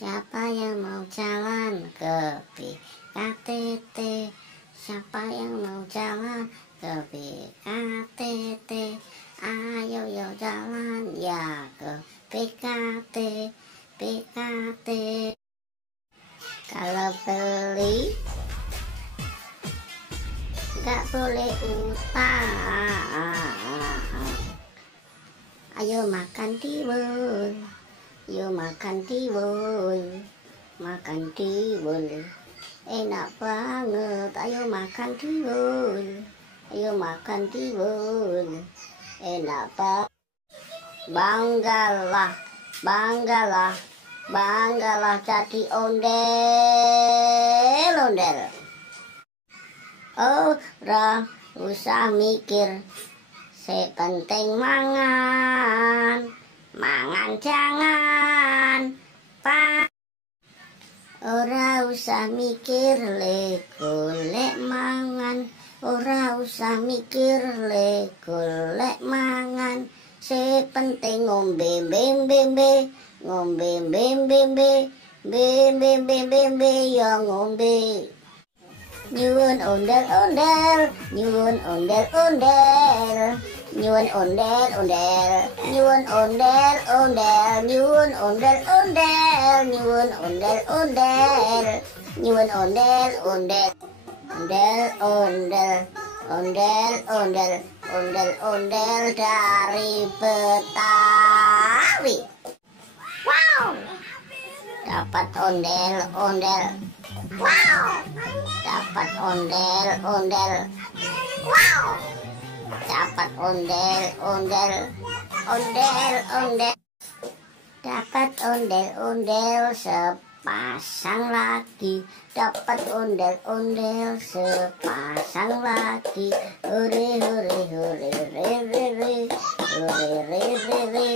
Siapa yang mau jalan ke BKTT? Siapa yang mau jalan ke BKTT? Ayo yo jalan ya ke BKT, BKT. Kalau beli nggak boleh utang. Ayo makan tiwul, ayo makan tiwul, makan tiwul, enak banget. Ayo makan tiwul, ayo makan tiwul, enak banget. Banggalah, banggalah, banggalah jadi ondel-ondel. Ora usah mikir, sepenting mangan, mangan jangan pak. Ora usah mikir le golek mangan, ora usah mikir le golek mangan. Sepenting ngombe bembe, ngombe bembe, bembe ya ngombe. Nyuwun ondel-ondel, nyuwun ondel-ondel, nyuwun ondel-ondel, nyuwun ondel-ondel, nyuwun ondel-ondel, nyuwun ondel-ondel, nyuwun ondel-ondel, ondel-ondel, ondel-ondel, ondel-ondel dari Betawi. Wow, dapat ondel-ondel. Wow, dapat ondel-ondel. Wow, dapat ondel-ondel, ondel-ondel. Dapat ondel-ondel sepasang lagi. Dapat ondel-ondel sepasang lagi. Hore hore hore hore hore hore hore